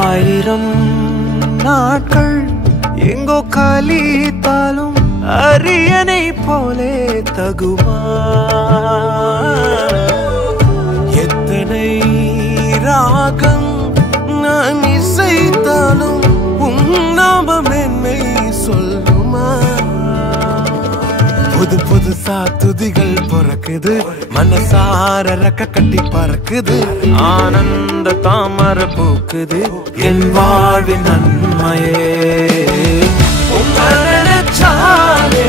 ஆயிரம் நாட்கள் எங்கோ கழித்தாலும் அரியணை போலே தகுமா எத்தனை ராகம் நான் இசைத்தாலும் உன் நாமம் என்னை சொல்லுமா புது புதுசா துதிகள் பிறக்குது மனசார ரெக்க கட்டி பறக்குது ஆனந்த தாமரை பூக்குது என் வாழ்வின் நன்மையே உங்களை நினைச்சாலே